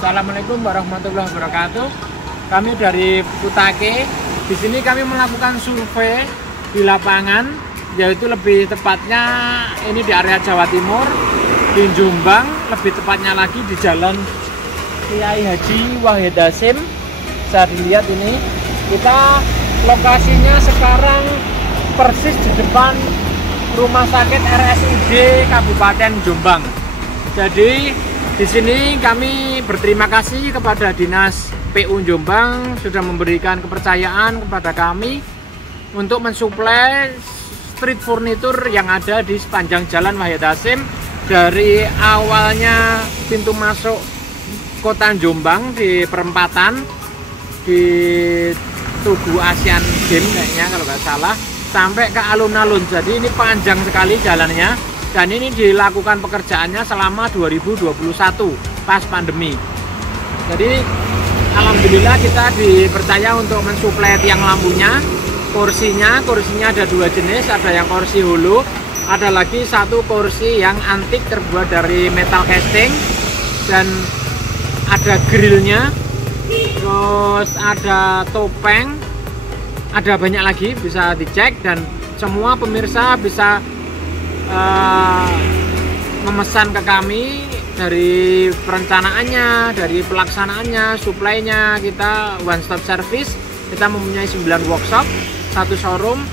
Assalamualaikum warahmatullahi wabarakatuh. Kami dari Putake. Di sini kami melakukan survei di lapangan, yaitu lebih tepatnya ini di area Jawa Timur, di Jombang, lebih tepatnya lagi di Jalan Kiai Haji Wahid Hasyim. Bisa dilihat ini, kita lokasinya sekarang persis di depan Rumah Sakit RSUD Kabupaten Jombang. Jadi di sini kami berterima kasih kepada Dinas PU Jombang sudah memberikan kepercayaan kepada kami untuk mensuplai street furniture yang ada di sepanjang Jalan Wahid Hasyim dari awalnya pintu masuk kota Jombang di perempatan di Tugu Asian Games kayaknya kalau nggak salah, sampai ke alun-alun. Jadi ini panjang sekali jalannya. Dan ini dilakukan pekerjaannya selama 2021 pas pandemi. Jadi alhamdulillah kita dipercaya untuk mensuplai tiang lampunya. Kursinya ada dua jenis, ada yang kursi hulu, ada lagi satu kursi yang antik terbuat dari metal casting, dan ada grillnya, terus ada topeng, ada banyak lagi bisa dicek. Dan semua pemirsa bisa memesan ke kami dari perencanaannya, dari pelaksanaannya, suplainya. Kita one stop service. Kita mempunyai 9 workshop, 1 showroom.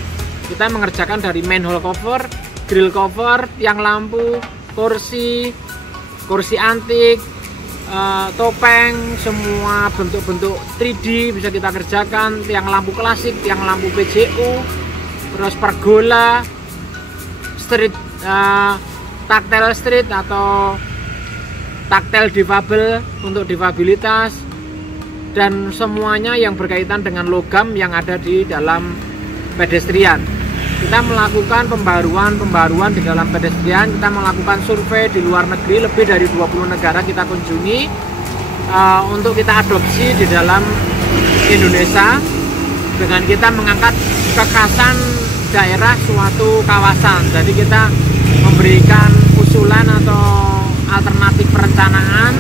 Kita mengerjakan dari manhole cover, grill cover, tiang lampu, kursi antik, topeng, semua bentuk-bentuk 3D bisa kita kerjakan. Tiang lampu klasik, tiang lampu PJU, terus pergola, street tactile street atau tactile difabel untuk difabilitas, dan semuanya yang berkaitan dengan logam yang ada di dalam pedestrian. Kita melakukan pembaruan di dalam pedestrian. Kita melakukan survei di luar negeri, lebih dari 20 negara kita kunjungi untuk kita adopsi di dalam Indonesia dengan kita mengangkat kekhasan daerah suatu kawasan. Jadi kita memberikan usulan atau alternatif perencanaan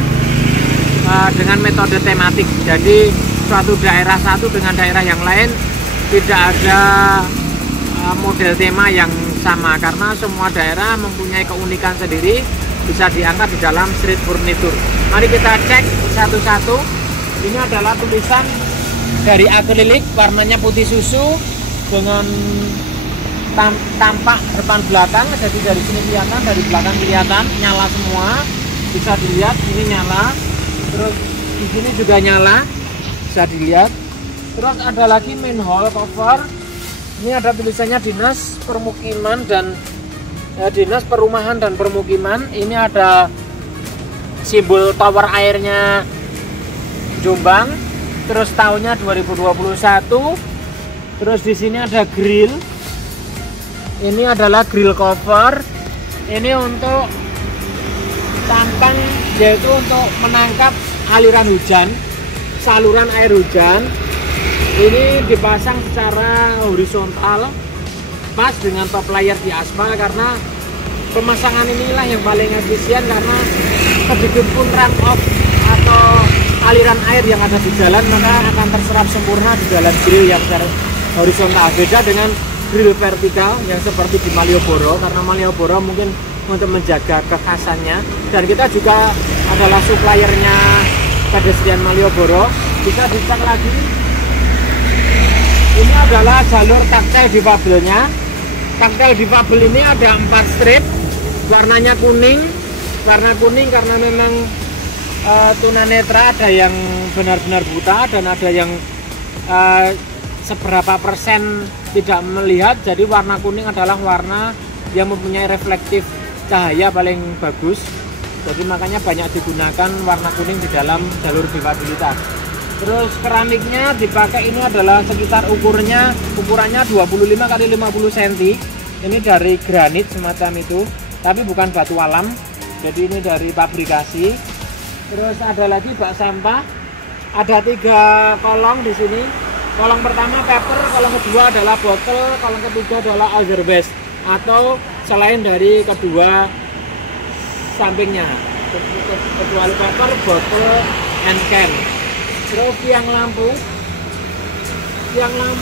dengan metode tematik. Jadi suatu daerah satu dengan daerah yang lain tidak ada model tema yang sama, karena semua daerah mempunyai keunikan sendiri, bisa diangkat di dalam street furniture. Mari kita cek satu-satu. Ini adalah tulisan dari akrilik, warnanya putih susu dengan tampak depan belakang. Jadi dari sini kelihatan, dari belakang kelihatan, nyala semua. Bisa dilihat ini nyala. Terus di sini juga nyala, bisa dilihat. Terus ada lagi manhole cover. Ini ada tulisannya Dinas Permukiman dan Dinas Perumahan dan Permukiman. Ini ada simbol tower airnya Jombang. Terus tahunnya 2021. Terus di sini ada grill. Ini adalah grill cover. Ini untuk tampang, yaitu untuk menangkap aliran hujan, saluran air hujan. Ini dipasang secara horizontal pas dengan top layer di aspal, karena pemasangan inilah yang paling efisien, karena sedikit pun run off atau aliran air yang ada di jalan maka akan terserap sempurna di dalam grill yang horizontal. Beda dengan grill vertikal yang seperti di Malioboro, karena Malioboro mungkin untuk menjaga kekhasannya. Dan kita juga adalah suppliernya pedestrian Malioboro. Bisa dicek lagi. Ini adalah jalur tactile difabelnya. Tactile difabel ini ada 4 strip, warnanya kuning. Warna kuning karena memang tunanetra, ada yang benar-benar buta dan ada yang seberapa persen tidak melihat. Jadi warna kuning adalah warna yang mempunyai reflektif cahaya paling bagus. Jadi makanya banyak digunakan warna kuning di dalam jalur difabilitas. Terus keramiknya dipakai ini adalah sekitar ukurannya 25 x 50 cm. Ini dari granit semacam itu, tapi bukan batu alam. Jadi ini dari pabrikasi. Terus ada lagi bak sampah. Ada 3 kolong di sini. Kolong pertama paper, kolong kedua adalah botol, kolong ketiga adalah other waste atau selain dari kedua sampingnya. Kecuali paper, botol, and can. Terus tiang lampu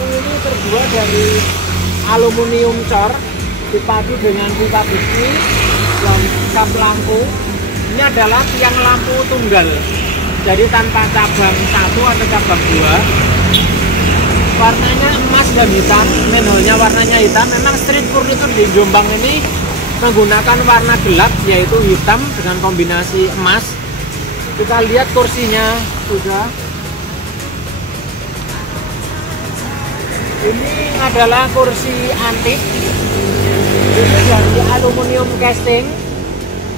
ini terbuat dari aluminium cor dipadu dengan pipa besi dan kap lampu. Ini adalah tiang lampu tunggal, jadi tanpa cabang satu atau cabang dua. Warnanya emas dan hitam, manhole-nya warnanya hitam. Memang street furniture di Jombang ini menggunakan warna gelap, yaitu hitam dengan kombinasi emas. Kita lihat kursinya sudah. Ini adalah kursi antik. Ini dari aluminium casting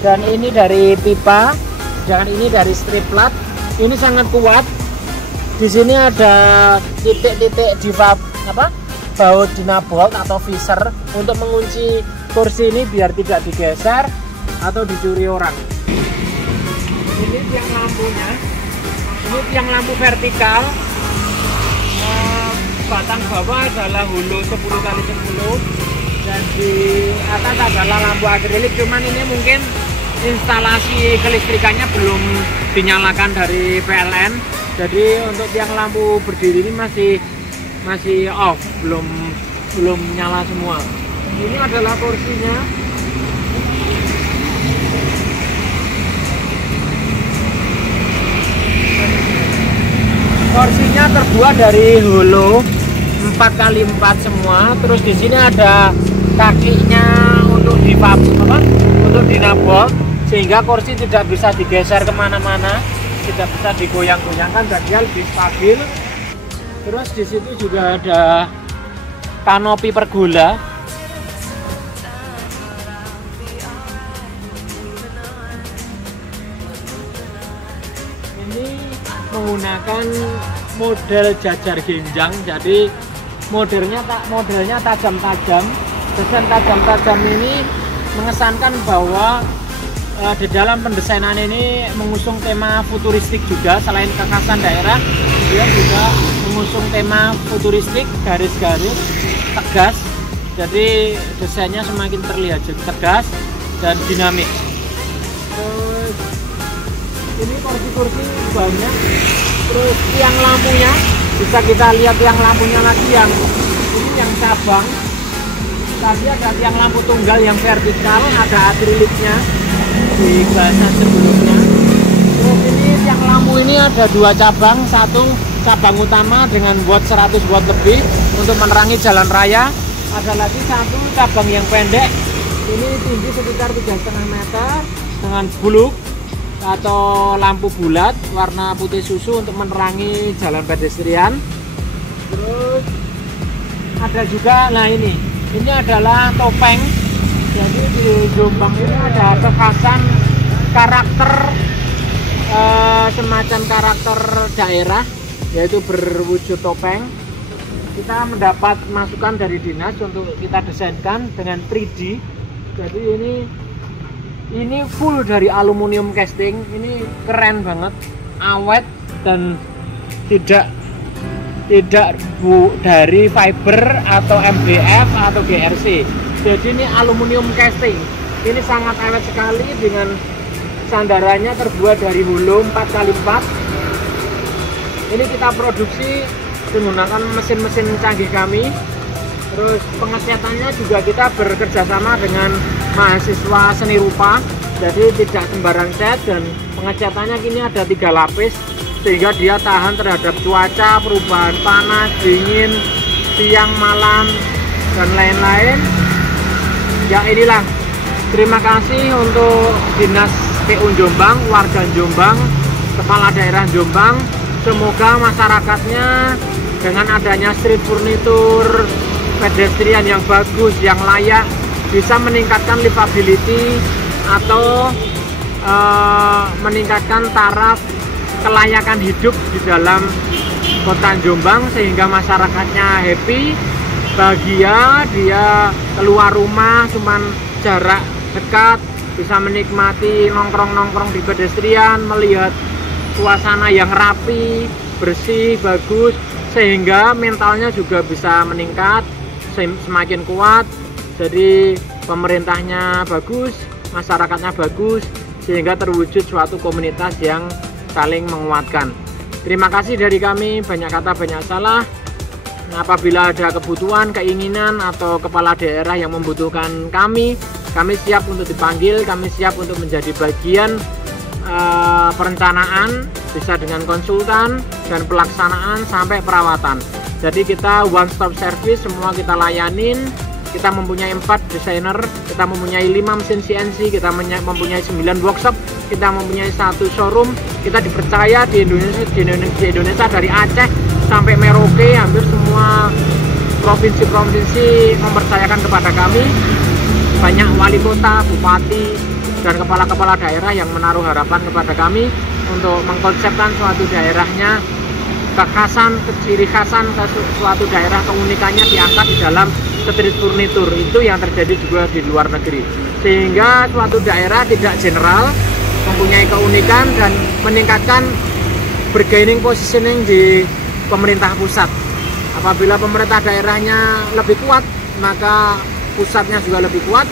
dan ini dari pipa, dan ini dari strip plat. Ini sangat kuat. Di sini ada titik-titik di baut dinabolt atau visor untuk mengunci kursi ini biar tidak digeser atau dicuri orang. Ini tiang lampunya. Ini tiang lampu vertikal. Batang bawah adalah hulu 10 kali 10 dan di atas adalah lampu akrilik. Cuman ini mungkin instalasi kelistrikannya belum dinyalakan dari PLN. Jadi untuk tiang lampu berdiri ini masih off, belum nyala semua. Ini adalah kursinya. Kursinya terbuat dari hulu 4x4 semua. Terus di sini ada kakinya untuk dinabolt sehingga kursi tidak bisa digeser kemana-mana, tidak bisa digoyang-goyangkan dan dia lebih stabil. Terus di situ juga ada kanopi pergola. Ini menggunakan model jajar genjang, jadi modelnya tajam-tajam. Desain tajam-tajam ini mengesankan bahwa di dalam pendesainan ini mengusung tema futuristik juga. Selain kekhasan daerah, dia juga mengusung tema futuristik, garis-garis tegas. Jadi desainnya semakin terlihat tegas dan dinamis. Terus ini kursi-kursi banyak. Terus tiang lampunya bisa kita lihat, tiang lampunya lagi yang ini yang cabang. Tadi ada tiang lampu tunggal yang vertikal, ada akriliknya di bahasan sebelumnya. Terus ini tiang lampu ini ada dua cabang, satu cabang utama dengan watt 100 watt lebih untuk menerangi jalan raya. Ada lagi satu cabang yang pendek, ini tinggi sekitar 3,5 meter dengan buluk atau lampu bulat warna putih susu untuk menerangi jalan pedestrian. Terus ada juga, nah ini adalah topeng. Jadi di Jombang ini ada kekhasan karakter semacam karakter daerah, yaitu berwujud topeng. Kita mendapat masukan dari dinas untuk kita desainkan dengan 3D. Jadi ini full dari aluminium casting. Ini keren banget, awet dan tidak dari fiber atau MDF atau GRC. Jadi ini aluminium casting. Ini sangat awet sekali dengan sandarannya terbuat dari hulu 4x4. Ini kita produksi menggunakan mesin-mesin canggih kami. Terus pengecatannya juga kita bekerja sama dengan mahasiswa seni rupa, jadi tidak sembarang cat, dan pengecatannya kini ada 3 lapis sehingga dia tahan terhadap cuaca, perubahan panas, dingin, siang, malam, dan lain-lain. Ya inilah, terima kasih untuk Dinas PU Jombang, warga Jombang, Kepala Daerah Jombang. Semoga masyarakatnya dengan adanya street furniture, pedestrian yang bagus, yang layak, bisa meningkatkan livability atau meningkatkan taraf kelayakan hidup di dalam kota Jombang, sehingga masyarakatnya happy, bahagia, dia keluar rumah cuman jarak dekat, bisa menikmati nongkrong-nongkrong di pedestrian, melihat suasana yang rapi, bersih, bagus, sehingga mentalnya juga bisa meningkat, semakin kuat. Jadi pemerintahnya bagus, masyarakatnya bagus, sehingga terwujud suatu komunitas yang saling menguatkan. Terima kasih dari kami, banyak kata banyak salah. Apabila ada kebutuhan, keinginan, atau kepala daerah yang membutuhkan kami siap untuk dipanggil, kami siap untuk menjadi bagian perencanaan, bisa dengan konsultan dan pelaksanaan sampai perawatan. Jadi kita one stop service, semua kita layanin. Kita mempunyai 4 desainer, kita mempunyai 5 mesin CNC, kita mempunyai 9 workshop, kita mempunyai 1 showroom. Kita dipercaya di Indonesia dari Aceh sampai Merauke, hampir semua provinsi-provinsi mempercayakan kepada kami. Banyak wali kota, bupati, dan kepala-kepala daerah yang menaruh harapan kepada kami untuk mengkonsepkan suatu daerahnya, kekhasan, ciri khasan suatu daerah, keunikannya diangkat di dalam street furniture. Itu yang terjadi juga di luar negeri, sehingga suatu daerah tidak general, mempunyai keunikan dan meningkatkan bargaining positioning di pemerintah pusat. Apabila pemerintah daerahnya lebih kuat, maka pusatnya juga lebih kuat,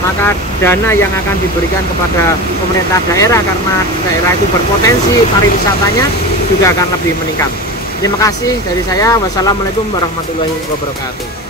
maka dana yang akan diberikan kepada pemerintah daerah karena daerah itu berpotensi pariwisatanya juga akan lebih meningkat. Terima kasih dari saya. Wassalamualaikum warahmatullahi wabarakatuh.